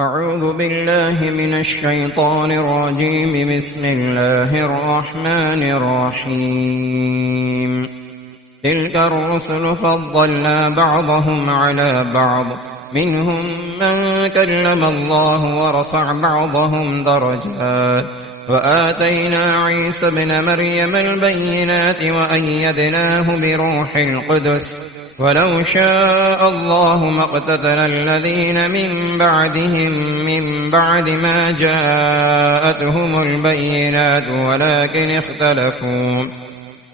أعوذ بالله من الشيطان الرجيم. بسم الله الرحمن الرحيم. تلك الرسل فضلنا بعضهم على بعض، منهم من كلم الله ورفع بعضهم درجات، وآتينا عيسى ابن مريم البينات وأيدناه بروح القدس، ولو شاء الله ما اقتتل الذين من بعدهم من بعد ما جاءتهم البينات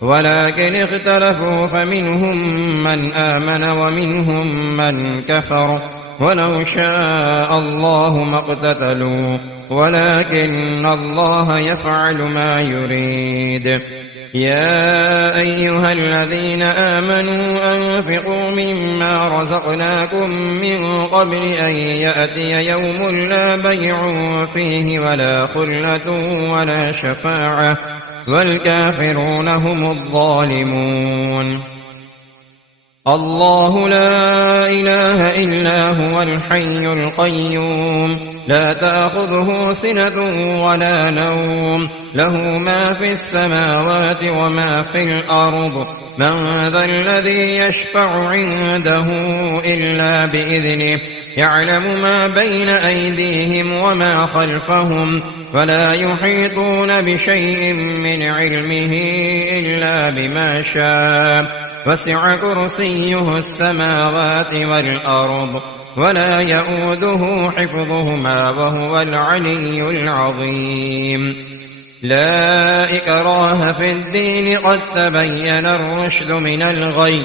ولكن اختلفوا فمنهم من آمن ومنهم من كفر، ولو شاء الله ما اقتتلوا ولكن الله يفعل ما يريد. يا أيها الذين آمنوا أنفقوا مما رزقناكم من قبل أن يأتي يوم لا بيع فيه ولا خلة ولا شفاعة والكافرون هم الظالمون. الله لا إله إلا هو الحي القيوم، لا تأخذه سنة ولا نوم، له ما في السماوات وما في الأرض. من ذا الذي يشفع عنده إلا بإذنه، يعلم ما بين أيديهم وما خلفهم، ولا يحيطون بشيء من علمه إلا بما شاء، وسع كرسيه السماوات والأرض، ولا يؤوده حفظهما وهو العلي العظيم. لا إكراه في الدين، قد تبين الرشد من الغي،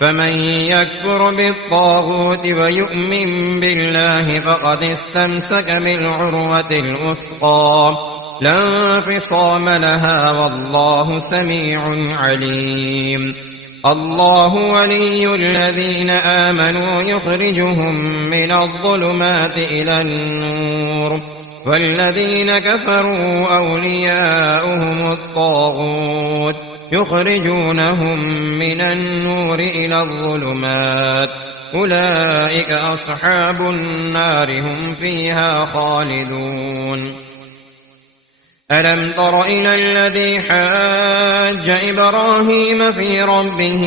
فمن يكفر بالطاغوت ويؤمن بالله فقد استمسك بالعروة الوثقى، لا انفصام لها، والله سميع عليم. الله ولي الذين آمنوا يخرجهم من الظلمات إلى النور، والذين كفروا أولياؤهم الطاغوت يخرجونهم من النور إلى الظلمات، أولئك أصحاب النار هم فيها خالدون. ألم تر إلى الذي حاج إبراهيم في ربه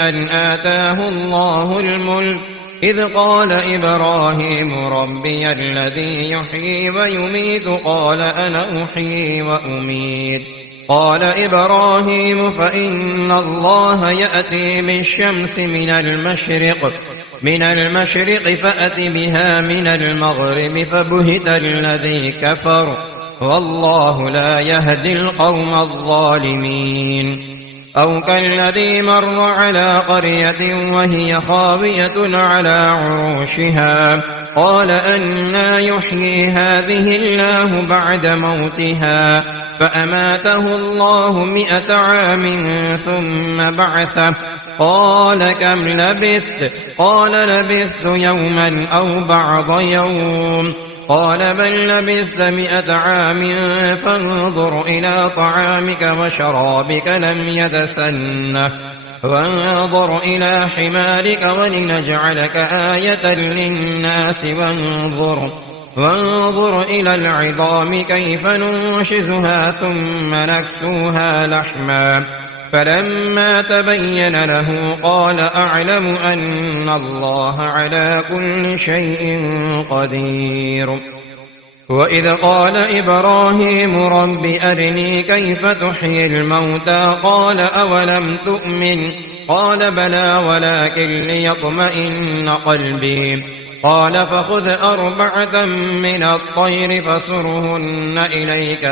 أن آتاه الله الملك، إذ قال إبراهيم ربي الذي يحيي ويميت، قال أنا أحيي وأميت. قال إبراهيم فإن الله يأتي بالشمس من المشرق فأت بها من المغرب، فبهت الذي كفر، والله لا يهدي القوم الظالمين. أو كالذي مر على قرية وهي خاوية على عروشها، قال أنى يحيي هذه الله بعد موتها، فأماته الله 100 عام ثم بعثه، قال كم لبثت؟ قال لبثت يوما أو بعض يوم، قال بل لبثت 100 عام، فانظر إلى طعامك وشرابك لم يتسنه، وانظر إلى حمارك ولنجعلك آية للناس، وانظر إلى العظام كيف ننشزها ثم نكسوها لحما، فلما تبين له قال أعلم أن الله على كل شيء قدير. وإذ قال إبراهيم رب أرني كيف تحيي الموتى، قال أولم تؤمن؟ قال بلى ثم ليطمئن قلبي. قال فخذ 4 من الطير فصرهن إليك،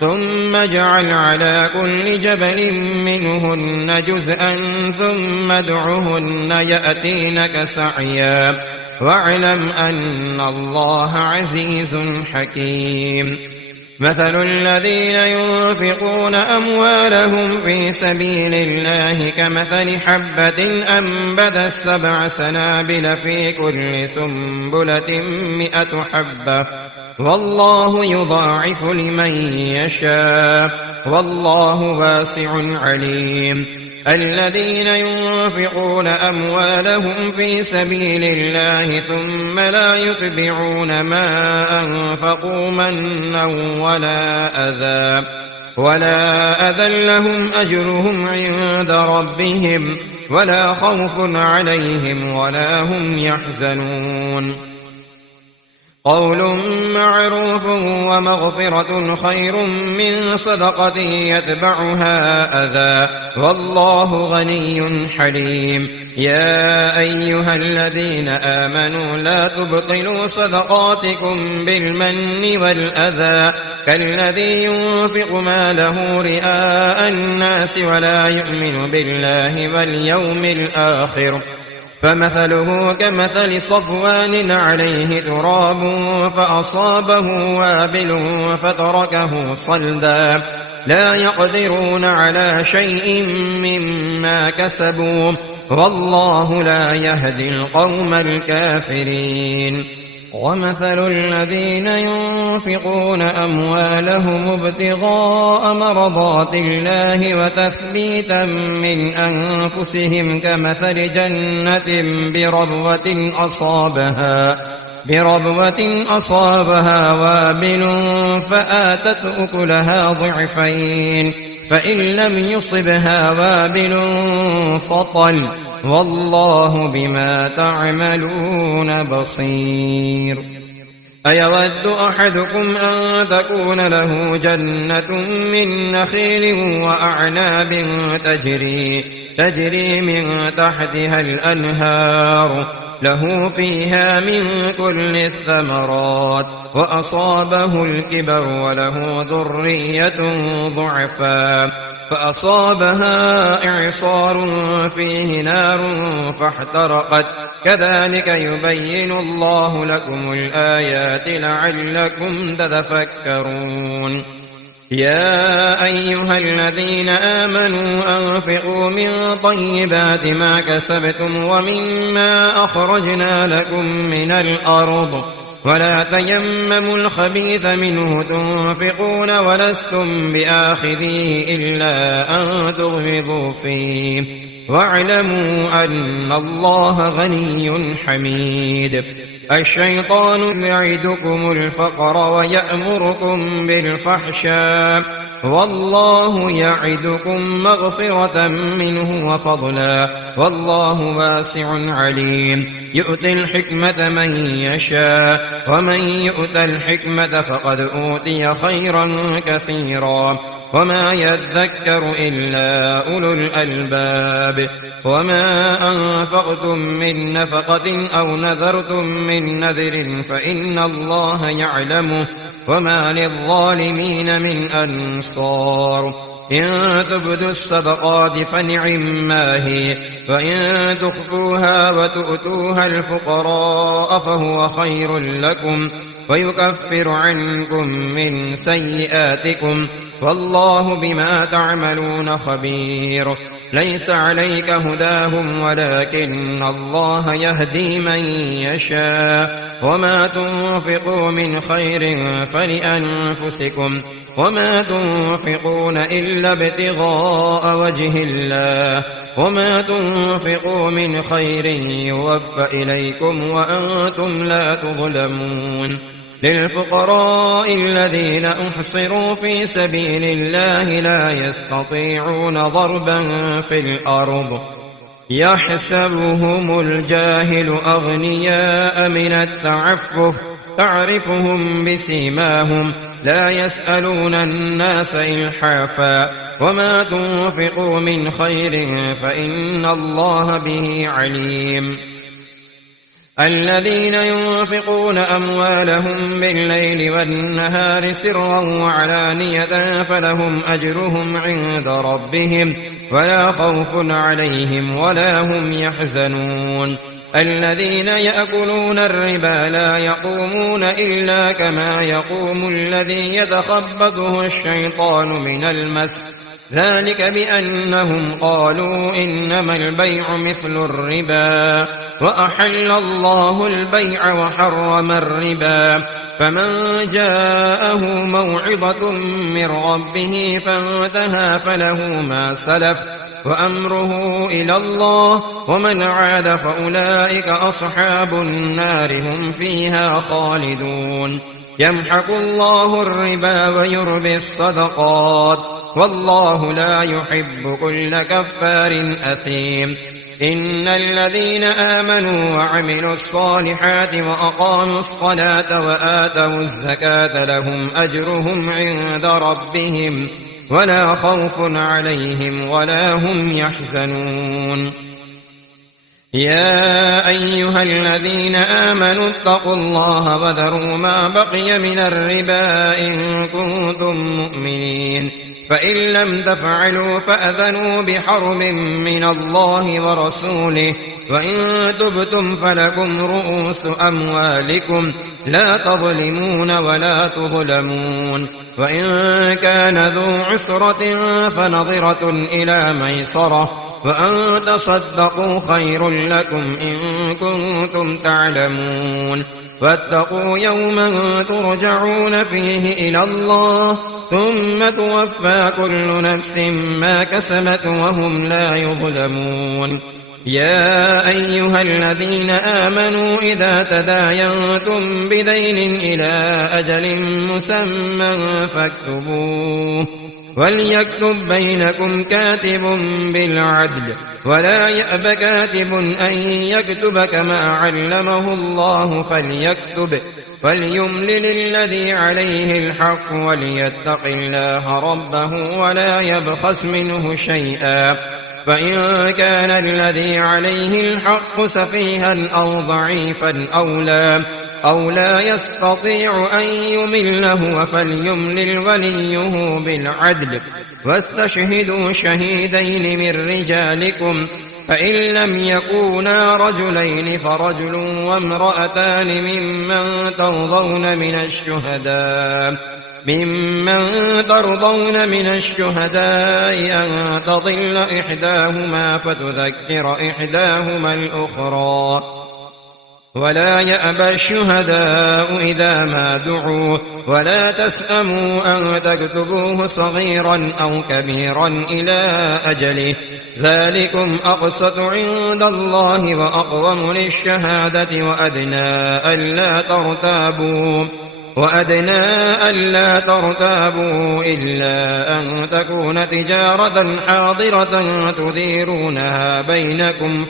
ثم اجعل على كل جبل منهن جزءا، ثم ادعهن يأتينك سعيا، واعلم أن الله عزيز حكيم. مثل الذين ينفقون أموالهم في سبيل الله كمثل حبة أنبتت 7 سنابل في كل سنبلة 100 حبة، والله يضاعف لمن يشاء، والله واسع عليم. الذين ينفقون أموالهم في سبيل الله ثم لا يتبعون ما أنفقوا منا ولا أذى لهم أجرهم عند ربهم ولا خوف عليهم ولا هم يحزنون قول معروف ومغفرة خير من صدقة يتبعها أذى والله غني حليم يا أيها الذين آمنوا لا تبطلوا صدقاتكم بالمن والأذى كالذي ينفق ماله رئاء الناس ولا يؤمن بالله واليوم الآخر فمثله كمثل صفوان عليه تراب فأصابه وابل فتركه صلدا لا يقدرون على شيء مما كسبوا والله لا يهدي القوم الكافرين ومثل الذين ينفقون أموالهم ابتغاء مرضات الله وتثبيتا من أنفسهم كمثل جنة بربوة أصابها وابل فآتت أكلها ضعفين فإن لم يصبها وابل فطل والله بما تعملون بصير أيود أحدكم أن تكون له جنة من نخيل وأعناب تجري من تحتها الأنهار له فيها من كل الثمرات وأصابه الكبر وله ذرية ضعفاء فأصابها إعصار فيه نار فاحترقت كذلك يبين الله لكم الآيات لعلكم تتفكرون يا أيها الذين آمنوا أنفقوا من طيبات ما كسبتم ومما أخرجنا لكم من الأرض ولا تيمموا الخبيث منه تنفقون ولستم بآخذيه إلا أن تغمضوا فيه واعلموا أن الله غني حميد الشيطان يعدكم الفقر ويأمركم بالفحشاء والله يعدكم مغفرة منه وفضلا والله واسع عليم يؤتي الحكمة من يشاء ومن يؤت الحكمة فقد أوتي خيرا كثيرا وما يذكر إلا أولو الألباب وما أنفقتم من نفقة أو نذرتم من نذر فإن الله يعلمه وما للظالمين من أنصار إن تبدوا الصدقات فنعما هي وإن تخفوها وتؤتوها الفقراء فهو خير لكم ويكفر عنكم من سيئاتكم والله بما تعملون خبير ليس عليك هداهم ولكن الله يهدي من يشاء وما تنفقوا من خير فلأنفسكم وما تنفقون إلا ابتغاء وجه الله وما تنفقوا من خير يوفى إليكم وأنتم لا تظلمون للفقراء الذين أحصروا في سبيل الله لا يستطيعون ضربا في الأرض يحسبهم الجاهل أغنياء من التعفف تعرفهم بسيماهم لا يسألون الناس إلحافا وما تنفقوا من خير فإن الله به عليم الذين ينفقون أموالهم بالليل والنهار سرا وعلانية فلهم أجرهم عند ربهم ولا خوف عليهم ولا هم يحزنون الذين يأكلون الربا لا يقومون إلا كما يقوم الذي يتخبطه الشيطان من المس ذلك بأنهم قالوا إنما البيع مثل الربا وأحل الله البيع وحرم الربا فمن جاءه موعظة من ربه فانتهى فله ما سلف وأمره إلى الله، ومن عاد فأولئك أصحاب النار هم فيها خالدون. يمحق الله الربا ويربي الصدقات، والله لا يحب كل كفار أثيم. إن الذين آمنوا وعملوا الصالحات وأقاموا الصلاة وآتوا الزكاة لهم أجرهم عند ربهم ولا خوف عليهم ولا هم يحزنون. يا أيها الذين آمنوا اتقوا الله وذروا ما بقي من الربا إن كنتم مؤمنين، فإن لم تفعلوا فأذنوا بحرب من الله ورسوله، وإن تبتم فلكم رؤوس أموالكم لا تظلمون ولا تظلمون. وإن كان ذو عسرة فنظرة إلى ميسرة، وأن تصدقوا خير لكم إن كنتم تعلمون. واتقوا يوما ترجعون فيه إلى الله ثم توفى كل نفس ما كسبت وهم لا يظلمون. يا أيها الذين آمنوا إذا تداينتم بدين إلى أجل مسمى فاكتبوه، وليكتب بينكم كاتب بالعدل، ولا يأب كاتب أن يكتب كما علمه الله فليكتب، وليملل الذي عليه الحق وليتق الله ربه ولا يبخس منه شيئا. فإن كان الذي عليه الحق سفيها أو ضعيفا أو لا يستطيع أن يمله فليملل وليه بالعدل، واستشهدوا شهيدين من رجالكم، فإن لم يكونا رجلين فرجل وامرأتان ممن ترضون من الشهداء أن تضل إحداهما فتذكر إحداهما الأخرى. ولا يأبى الشهداء إذا ما دعوا، ولا تسأموا أن تكتبوه صغيرا أو كبيرا إلى أجله، ذلكم أقسط عند الله وأقوم للشهادة، وأدنى ألا ترتابوا إلا أن تكون تجارة حاضرة تديرونها بينكم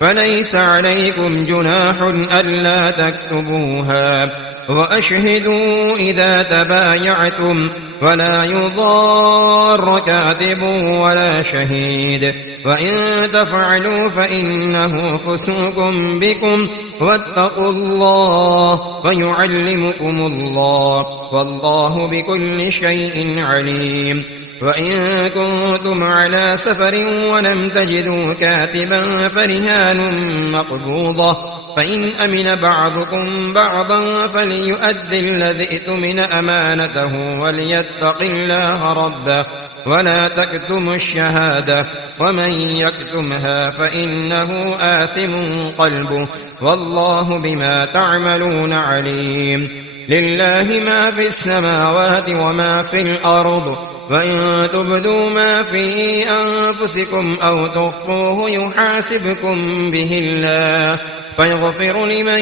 فليس عليكم جناح ألا تكتبوها، وأشهدوا إذا تبايعتم، ولا يضار كاتب ولا شهيد، وإن تفعلوا فإنه فسوق بكم، واتقوا الله ويعلمكم الله، والله بكل شيء عليم. وإن كنتم على سفر ولم تجدوا كاتبا فرهان مقبوضة، فإن أمن بعضكم بعضا فليؤدي الذي اؤتمن أمانته وليتق الله ربه ولا تكتموا الشهادة، ومن يكتمها فإنه آثم قلبه، والله بما تعملون عليم. لله ما في السماوات وما في الأرض، وإن تبدوا ما في أنفسكم أو تخفوه يحاسبكم به الله، فيغفر لمن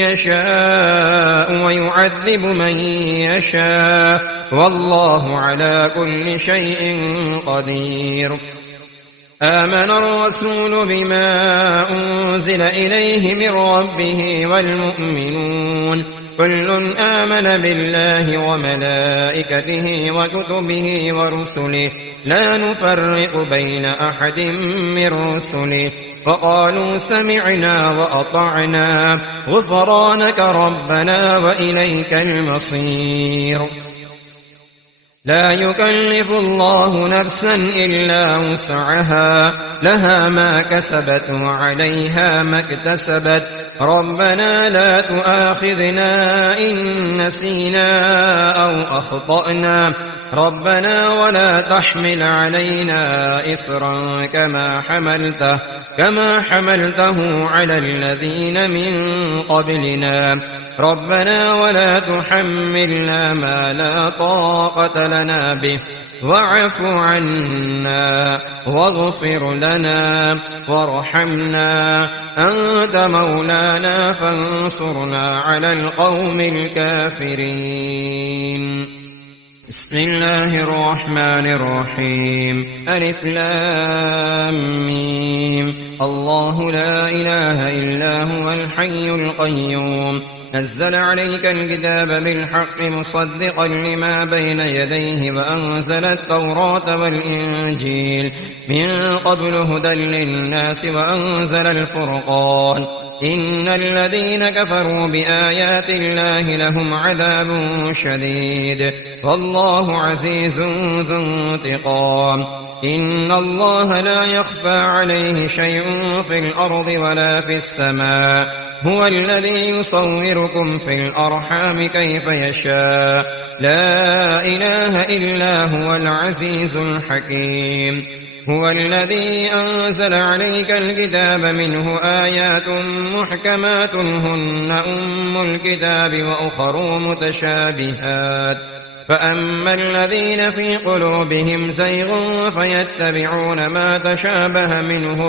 يشاء ويعذب من يشاء، والله على كل شيء قدير. آمن الرسول بما أنزل إليه من ربه والمؤمنون كل آمن بالله وملائكته وكتبه ورسله لا نفرق بين أحد من رسله، وقالوا سمعنا وأطعنا غفرانك ربنا وإليك المصير. لا يكلف الله نفسا إلا وسعها، لها ما كسبت وعليها ما اكتسبت، ربنا لا تؤاخذنا إن نسينا أو أخطأنا، ربنا ولا تحمل علينا إصرا كما حملته على الذين من قبلنا، ربنا ولا تحملنا ما لا طاقة لنا به، واعف عنا واغفر لنا وارحمنا أنت مولانا فانصرنا على القوم الكافرين. بسم الله الرحمن الرحيم. ألف لام ميم. الله لا إله إلا هو الحي القيوم نزل عليك الكتاب بالحق مصدقا لما بين يديه وأنزل التوراة والإنجيل من قبل هدى للناس وأنزل الفرقان إن الذين كفروا بآيات الله لهم عذاب شديد والله عزيز ذو انتقام. إن الله لا يخفى عليه شيء في الأرض ولا في السماء هو الذي يصوركم في الأرحام كيف يشاء لا إله إلا هو العزيز الحكيم. هو الذي أنزل عليك الكتاب منه آيات محكمات هن أم الكتاب وأخر متشابهات فأما الذين في قلوبهم زيغ فيتبعون ما تشابه منه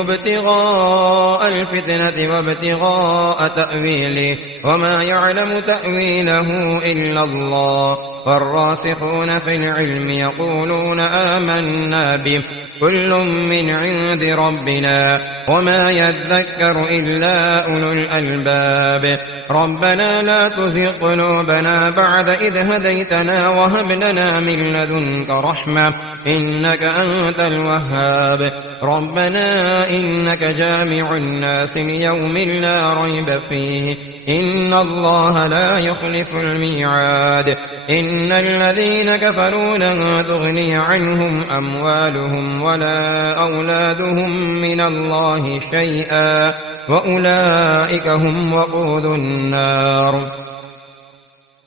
ابتغاء الفتنة وابتغاء تأويله وما يعلم تأويله إلا الله والراسخون في العلم يقولون آمنا به كل من عند ربنا وما يذكر إلا أولو الألباب. ربنا لا تزغ قلوبنا بعد إذ هديتنا وهب لنا من لدنك رحمة إنك أنت الوهاب. ربنا إنك جامع الناس ليوم لا ريب فيه إن الله لا يخلف الميعاد. إن الذين كفروا لن تغني عنهم أموالهم ولا أولادهم من الله شيئا وأولئك هم وقود النار.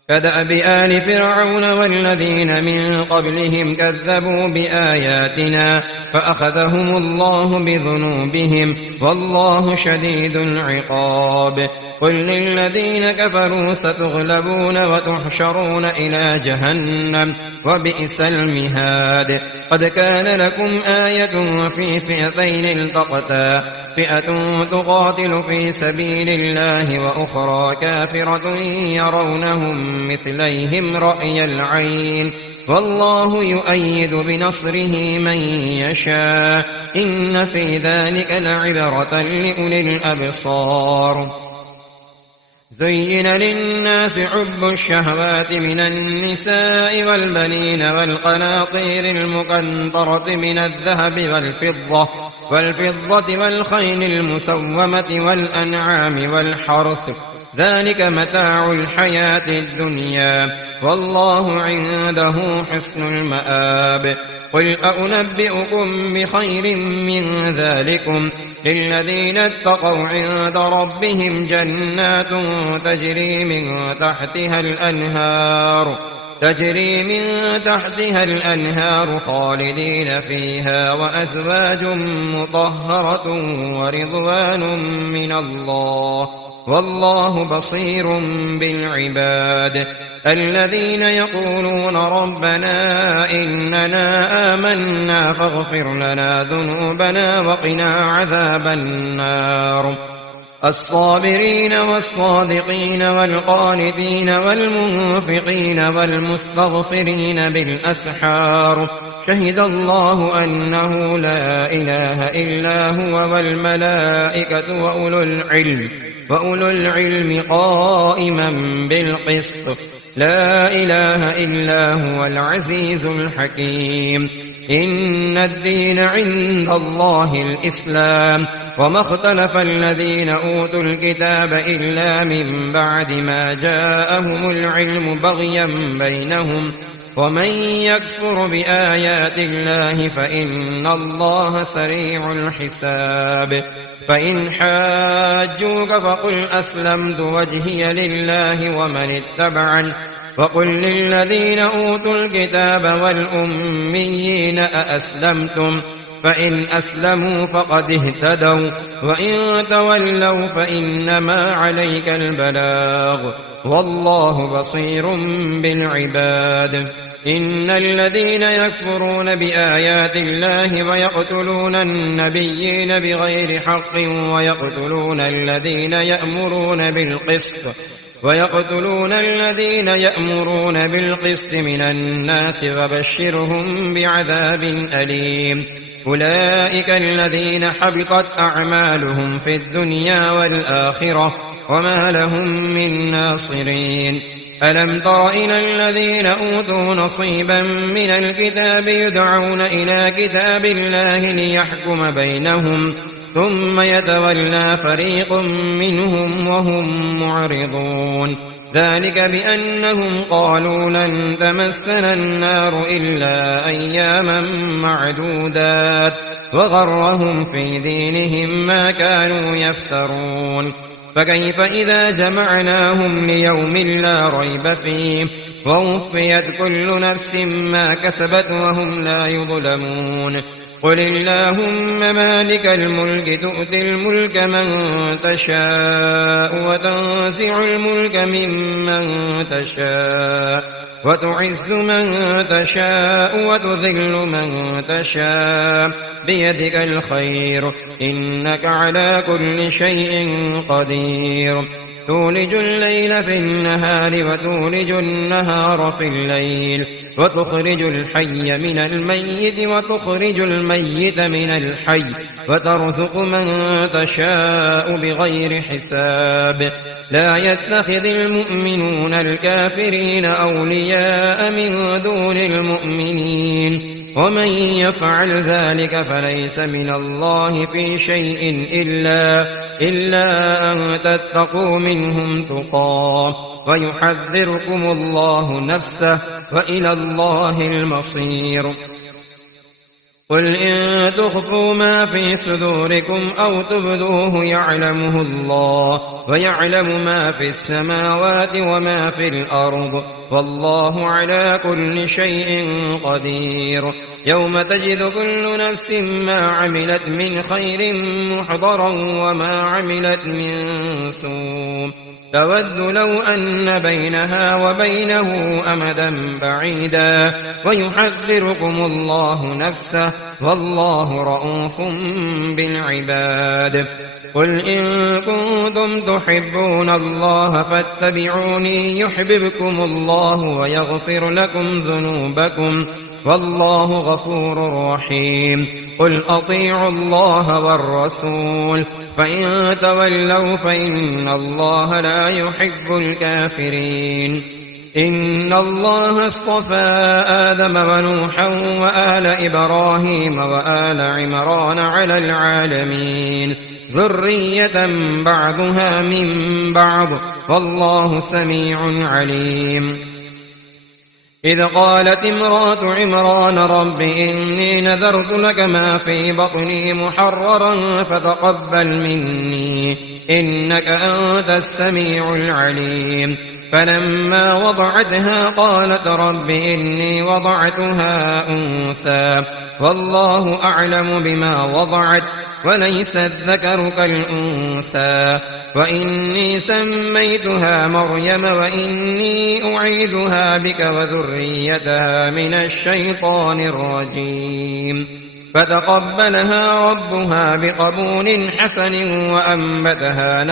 كدأب آل فرعون والذين من قبلهم كذبوا بآياتنا فأخذهم الله بذنوبهم والله شديد العقاب. قل للذين كفروا ستغلبون وتحشرون إلى جهنم وبئس المهاد. قد كان لكم آية في فئتين التقتا فئة تقاتل في سبيل الله وأخرى كافرة يرونهم مثليهم رأي العين والله يؤيد بنصره من يشاء إن في ذلك لعبرة لأولي الأبصار. زين للناس حب الشهوات من النساء والبنين والقناطير المقنطرة من الذهب والفضة والخيل المسومة والأنعام والحرث ذلك متاع الحياة الدنيا والله عنده حسن المآب. قل أنبئكم بخير من ذلكم للذين اتقوا عند ربهم جنات تجري من تحتها الأنهار خالدين فيها وأزواج مطهرة ورضوان من الله والله بصير بالعباد. الذين يقولون ربنا إننا آمنا فاغفر لنا ذنوبنا وقنا عذاب النار. الصابرين والصادقين والقانتين والمنفقين والمستغفرين بالأسحار شهد الله أنه لا إله إلا هو والملائكة وأولو العلم قائما بالقسط لا إله إلا هو العزيز الحكيم. إن الدين عند الله الإسلام وما اختلف الذين أوتوا الكتاب إلا من بعد ما جاءهم العلم بغيا بينهم ومن يكفر بآيات الله فإن الله سريع الحساب. فإن حاجوك فقل أسلمت وجهي لله ومن اتبعني وقل للذين أوتوا الكتاب والأميين أأسلمتم فإن أسلموا فقد اهتدوا وإن تولوا فإنما عليك البلاغ والله بصير بالعباد. إن الذين يكفرون بآيات الله ويقتلون النبيين بغير حق ويقتلون الذين يأمرون بالقسط من الناس فبشرهم بعذاب أليم. أولئك الذين حبطت أعمالهم في الدنيا والآخرة وما لهم من ناصرين. ألم تر إلى الذين أوتوا نصيبا من الكتاب يدعون إلى كتاب الله ليحكم بينهم ثم يتولى فريق منهم وهم معرضون. ذلك بأنهم قالوا لن تمسنا النار إلا أياما معدودات وغرهم في دينهم ما كانوا يفترون. فكيف إذا جمعناهم ليوم لا ريب فيه ووفيت كل نفس ما كسبت وهم لا يظلمون. قل اللهم مالك الملك تؤتي الملك من تشاء وتنزع الملك ممن تشاء وتعز من تشاء وتذل من تشاء بيدك الخير إنك على كل شيء قدير. تولج الليل في النهار وتولج النهار في الليل وتخرج الحي من الميت وتخرج الميت من الحي وترزق من تشاء بغير حساب. لا يتخذ المؤمنون الكافرين أولياء من دون المؤمنين ومن يفعل ذلك فليس من الله في شيء إلا أن تتقوا منهم تقاه ويحذركم الله نفسه وإلى الله المصير. قل إن تخفوا ما في صدوركم أو تبدوه يعلمه الله ويعلم ما في السماوات وما في الأرض والله على كل شيء قدير. يوم تجد كل نفس ما عملت من خير محضرا وما عملت من سوء تود لو أن بينها وبينه أمدا بعيدا ويحذركم الله نفسه والله رءوف بالعباد. قل إن كنتم تحبون الله فاتبعوني يحببكم الله ويغفر لكم ذنوبكم والله غفور رحيم. قل أطيعوا الله والرسول فإن تولوا فإن الله لا يحب الكافرين. إن الله اصطفى آدم ونوحا وآل إبراهيم وآل عمران على العالمين ذرية بعضها من بعض والله سميع عليم. إذ قالت امرأة عمران رب إني نذرت لك ما في بطني محررا فتقبل مني إنك أنت السميع العليم. فلما وضعتها قالت رب إني وضعتها أنثى والله أعلم بما وضعت وليس الذكر كالأنثى وإني سميتها مريم وإني أعيذها بك وذريتها من الشيطان الرجيم. فتقبلها ربها بقبول حسن وأنبتها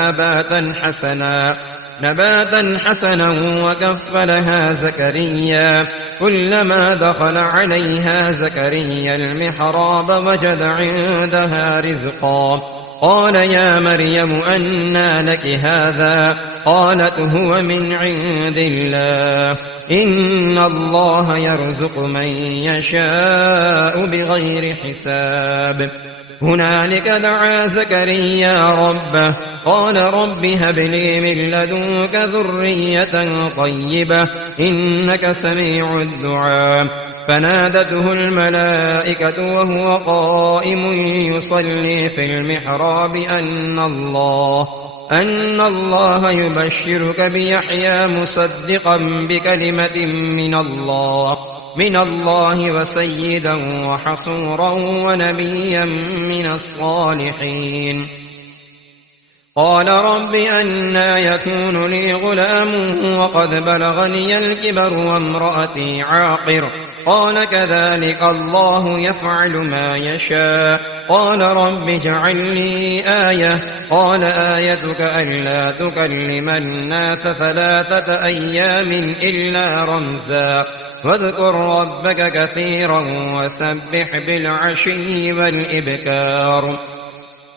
نباتا حسنا وكفلها زكريا كلما دخل عليها زكريا المحراب وجد عندها رزقا قال يا مريم أنى لك هذا قالت هو من عند الله إن الله يرزق من يشاء بغير حساب. هنالك دعا زكريا ربه قال رب هب لي من لدنك ذرية طيبة إنك سميع الدعاء. فنادته الملائكة وهو قائم يصلي في المحراب أن الله يبشرك بيحيى مصدقا بكلمة من الله من الله وسيدا وحصورا ونبيا من الصالحين. قال رب أنى يكون لي غلام وقد بلغني الكبر وامرأتي عاقر قال كذلك الله يفعل ما يشاء. قال رب اجعل لي آية قال آيتك ألا تكلم الناس 3 أيام إلا رمزا واذكر ربك كثيرا وسبح بالعشي والإبكار.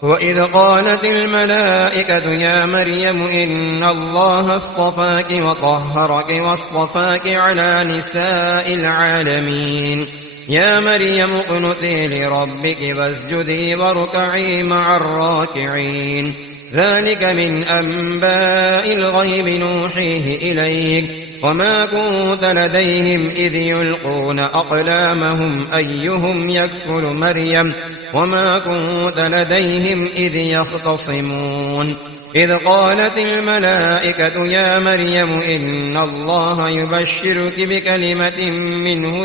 وإذ قالت الملائكة يا مريم إن الله اصطفاك وطهرك واصطفاك على نساء العالمين. يا مريم اقنتي لربك واسجدي واركعي مع الراكعين. ذلك من أنباء الغيب نوحيه إليك وما كنت لديهم إذ يلقون أقلامهم أيهم يكفل مريم وما كنت لديهم إذ يختصمون. إذ قالت الملائكة يا مريم إن الله يبشرك بكلمة منه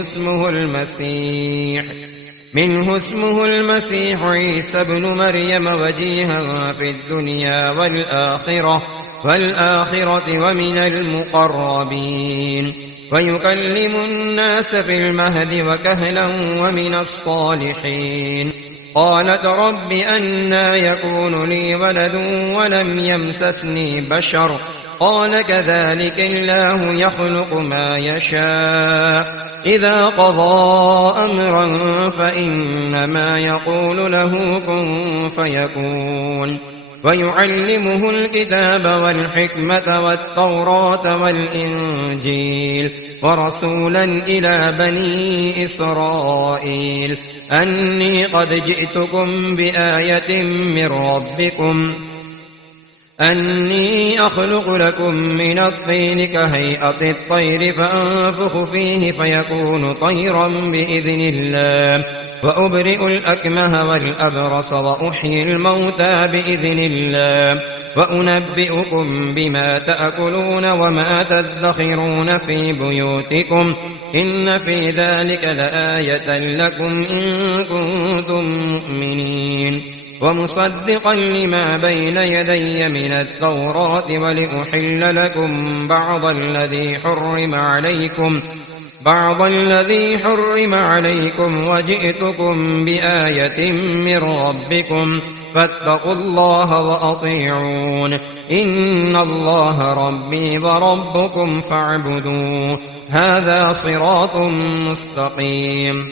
اسمه المسيح عيسى ابن مريم وجيها في الدنيا والآخرة ومن المقربين ويكلم الناس في المهد وكهلا ومن الصالحين. قالت رب أنى يكون لي ولد ولم يمسسني بشر قال كذلك الله يخلق ما يشاء إذا قضى أمرا فإنما يقول له كن فيكون. ويعلمه الكتاب والحكمة والتوراة والإنجيل ورسولا إلى بني إسرائيل أني قد جئتكم بآية من ربكم أني أخلق لكم من الطين كهيئة الطير فأنفخ فيه فيكون طيرا بإذن الله وأبرئ الأكمه والأبرص وأحيي الموتى بإذن الله وأنبئكم بما تأكلون وما تدخرون في بيوتكم إن في ذلك لآية لكم إن كنتم مؤمنين. ومصدقا لما بين يدي من التوراة ولأحل لكم بعض الذي حرم عليكم وجئتكم بآية من ربكم فاتقوا الله وأطيعون إن الله ربي وربكم فاعبدوه هذا صراط مستقيم.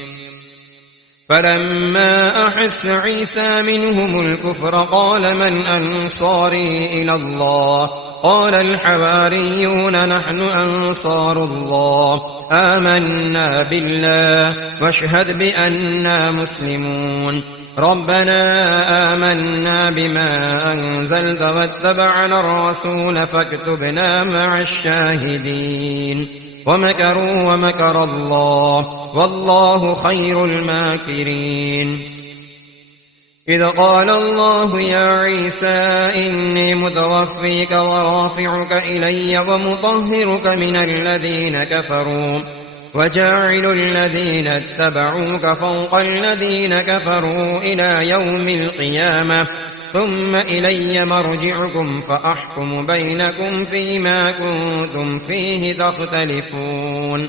فلما أحس عيسى منهم الكفر قال من أنصاري إلى الله قال الحواريون نحن أنصار الله آمنا بالله واشهد بأننا مسلمون. ربنا آمنا بما أنزلت واتبعنا الرسول فاكتبنا مع الشاهدين. ومكروا ومكر الله والله خير الماكرين. إذ قال الله يا عيسى إني متوفيك ورافعك إلي ومطهرك من الذين كفروا وجاعل الذين اتبعوك فوق الذين كفروا إلى يوم القيامة ثم إلي مرجعكم فأحكم بينكم فيما كنتم فيه تختلفون.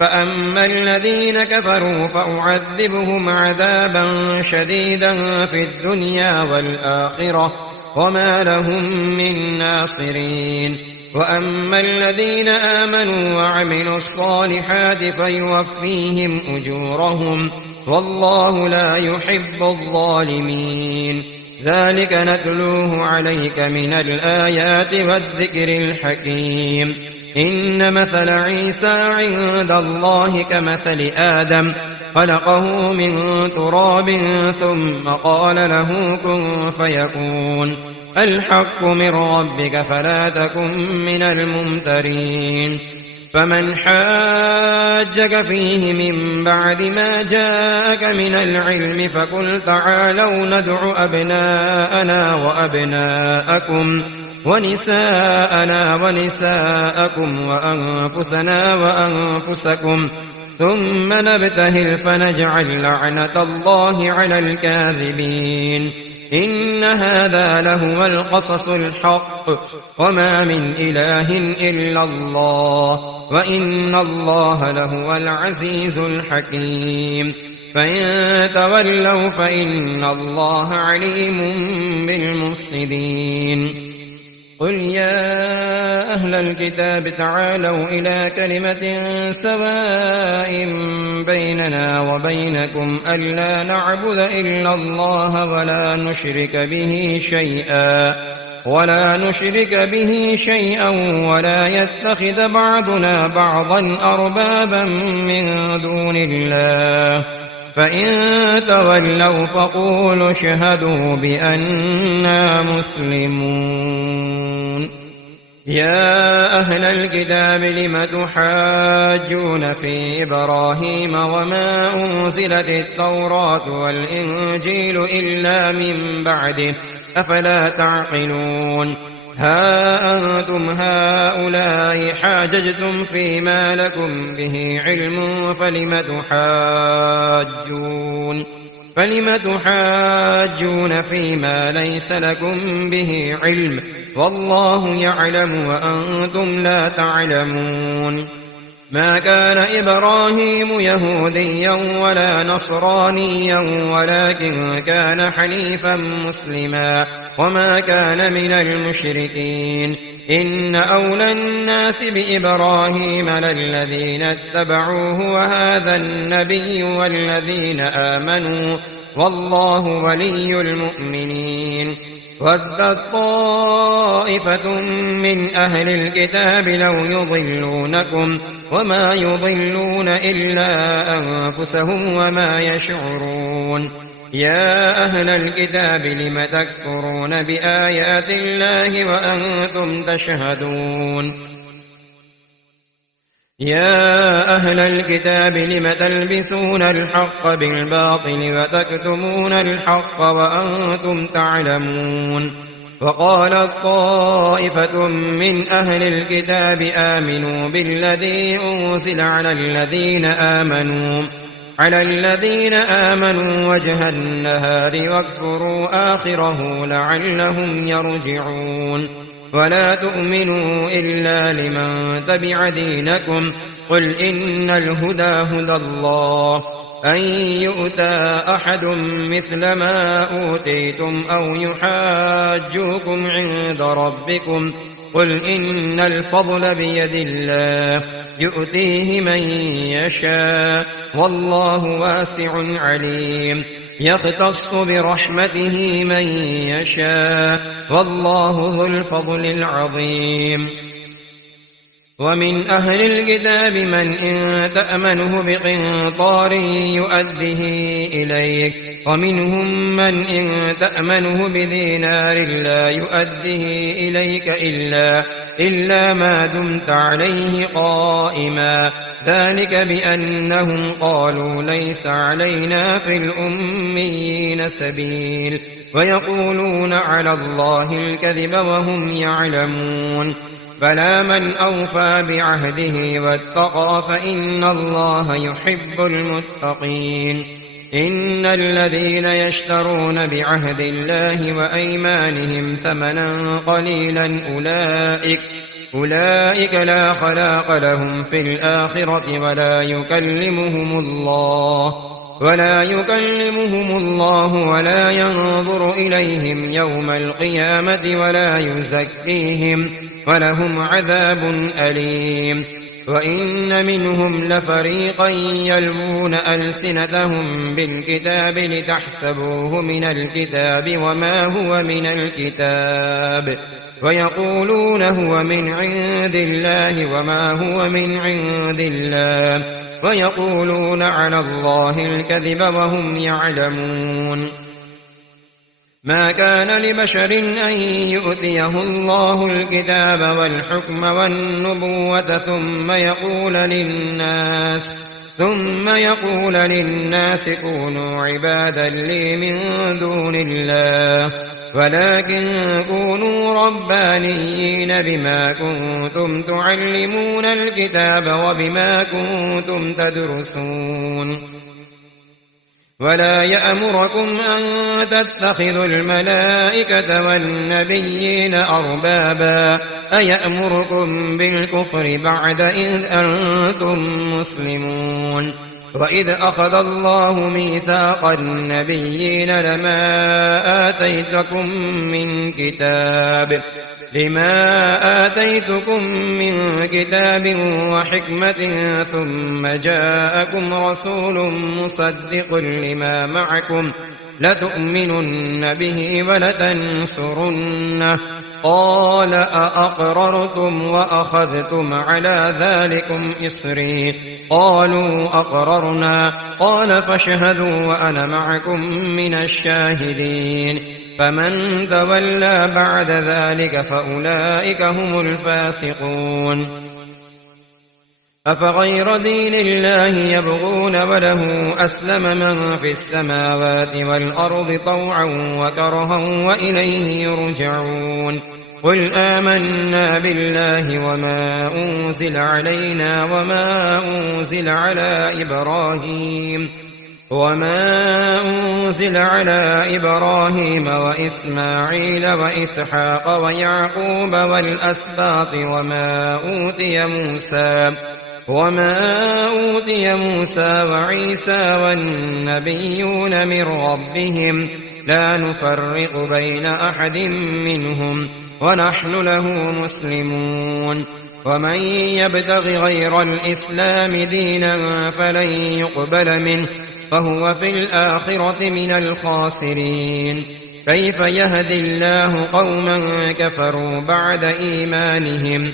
فأما الذين كفروا فأعذبهم عذابا شديدا في الدنيا والآخرة وما لهم من ناصرين. وأما الذين آمنوا وعملوا الصالحات فيوفيهم أجورهم والله لا يحب الظالمين. ذلك نتلوه عليك من الآيات والذكر الحكيم. إن مثل عيسى عند الله كمثل آدم خلقه من تراب ثم قال له كن فيكون. الحق من ربك فلا تكن من الممترين. فمن حاجك فيه من بعد ما جاءك من العلم فقل تعالوا ندع أبناءنا وأبناءكم ونساءنا ونساءكم وأنفسنا وأنفسكم ثم نبتهل فنجعل لعنة الله على الكاذبين إن هذا لهو القصص الحق وما من إله إلا الله وإن الله لهو العزيز الحكيم فإن تولوا فإن الله عليم بالمفسدين قل يا أهل الكتاب تعالوا إلى كلمة سواء بيننا وبينكم ألا نعبد إلا الله ولا نشرك به شيئا ولا يتخذ بعضنا بعضا أربابا من دون الله فإن تولوا فقولوا اشهدوا بأننا مسلمون يا أهل الكتاب لم تحاجون في إبراهيم وما أنزلت التوراة والإنجيل إلا من بعده أفلا تعقلون ها أنتم هؤلاء حاججتم فيما لكم به علم فلم تحاجون فيما ليس لكم به علم والله يعلم وأنتم لا تعلمون ما كان إبراهيم يهوديا ولا نصرانيا ولكن كان حنيفا مسلما وما كان من المشركين إن أولى الناس بإبراهيم للذين اتبعوه وهذا النبي والذين آمنوا والله ولي المؤمنين ودت طائفة من أهل الكتاب لو يضلونكم وما يضلون إلا أنفسهم وما يشعرون يا أهل الكتاب لم تكفرون بآيات الله وأنتم تشهدون يا أهل الكتاب لم تلبسون الحق بالباطل وتكتمون الحق وأنتم تعلمون وقالت طائفة من أهل الكتاب آمنوا بالذي أنزل على الذين آمنوا وجه النهار واكفروا آخره لعلهم يرجعون ولا تؤمنوا إلا لمن تبع دينكم قل إن الهدى هدى الله أن يؤتى أحد مثل ما أوتيتم أو يحاجوكم عند ربكم قل إن الفضل بيد الله يؤتيه من يشاء والله واسع عليم يختص برحمته من يشاء والله ذو الفضل العظيم ومن أهل الكتاب من إن تأمنه بقنطار يؤده إليك ومنهم من إن تأمنه بدينار لا يؤده إليك إلا ما دمت عليه قائما ذلك بأنهم قالوا ليس علينا في الأميين سبيل ويقولون على الله الكذب وهم يعلمون بلى من أوفى بعهده واتقى فإن الله يحب المتقين إن الذين يشترون بعهد الله وأيمانهم ثمنا قليلا أولئك لا خلاق لهم في الآخرة ولا يكلمهم الله ولا ينظر إليهم يوم القيامة ولا يزكيهم ولهم عذاب أليم وإن منهم لفريقا يلوون ألسنتهم بالكتاب لتحسبوه من الكتاب وما هو من الكتاب ويقولون هو من عند الله وما هو من عند الله ويقولون على الله الكذب وهم يعلمون ما كان لبشر أن يؤتيه الله الكتاب والحكم والنبوة ثم يقول للناس كونوا عبادا لي من دون الله ولكن كونوا ربانيين بما كنتم تعلمون الكتاب وبما كنتم تدرسون ولا يأمركم أن تتخذوا الملائكة والنبيين أربابا أيأمركم بالكفر بعد إذ أنتم مسلمون وإذ أخذ الله ميثاق النبيين لما آتيتكم من كتاب وحكمة ثم جاءكم رسول مصدق لما معكم لتؤمنن به ولتنصرنه قال أأقررتم وأخذتم على ذلكم إصري قالوا أقررنا قال فاشهدوا وأنا معكم من الشاهدين فمن تولى بعد ذلك فأولئك هم الفاسقون أفغير دين الله يبغون وله أسلم من في السماوات والأرض طوعا وكرها وإليه يرجعون قل آمنا بالله وما أنزل علينا وما أنزل على إبراهيم وإسماعيل وإسحاق ويعقوب والأسباط وما أوتي موسى وعيسى والنبيون من ربهم لا نفرق بين أحد منهم ونحن له مسلمون ومن يبتغ غير الإسلام دينا فلن يقبل منه فهو في الآخرة من الخاسرين كيف يهدي الله قوما كفروا بعد إيمانهم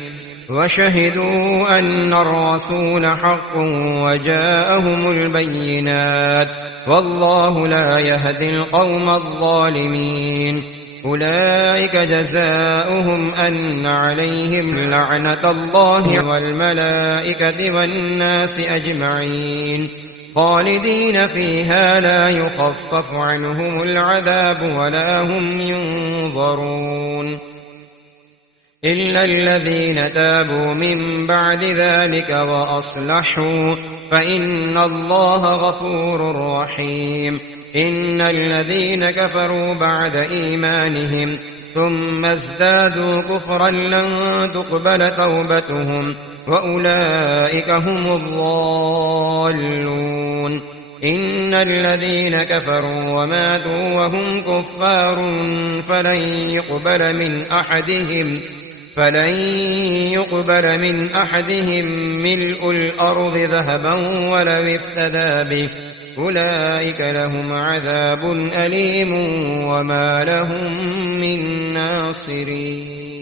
وشهدوا أن الرسول حق وجاءهم البينات والله لا يهدي القوم الظالمين أولئك جزاؤهم أن عليهم لعنة الله والملائكة والناس أجمعين خالدين فيها لا يخفف عنهم العذاب ولا هم ينظرون إلا الذين تابوا من بعد ذلك وأصلحوا فإن الله غفور رحيم إن الذين كفروا بعد إيمانهم ثم ازدادوا كفرا لن تقبل توبتهم وأولئك هم الضالون إن الذين كفروا وماتوا وهم كفار فلن يقبل من أحدهم ملء الأرض ذهبا ولو افتدى به أولئك لهم عذاب أليم وما لهم من ناصرين.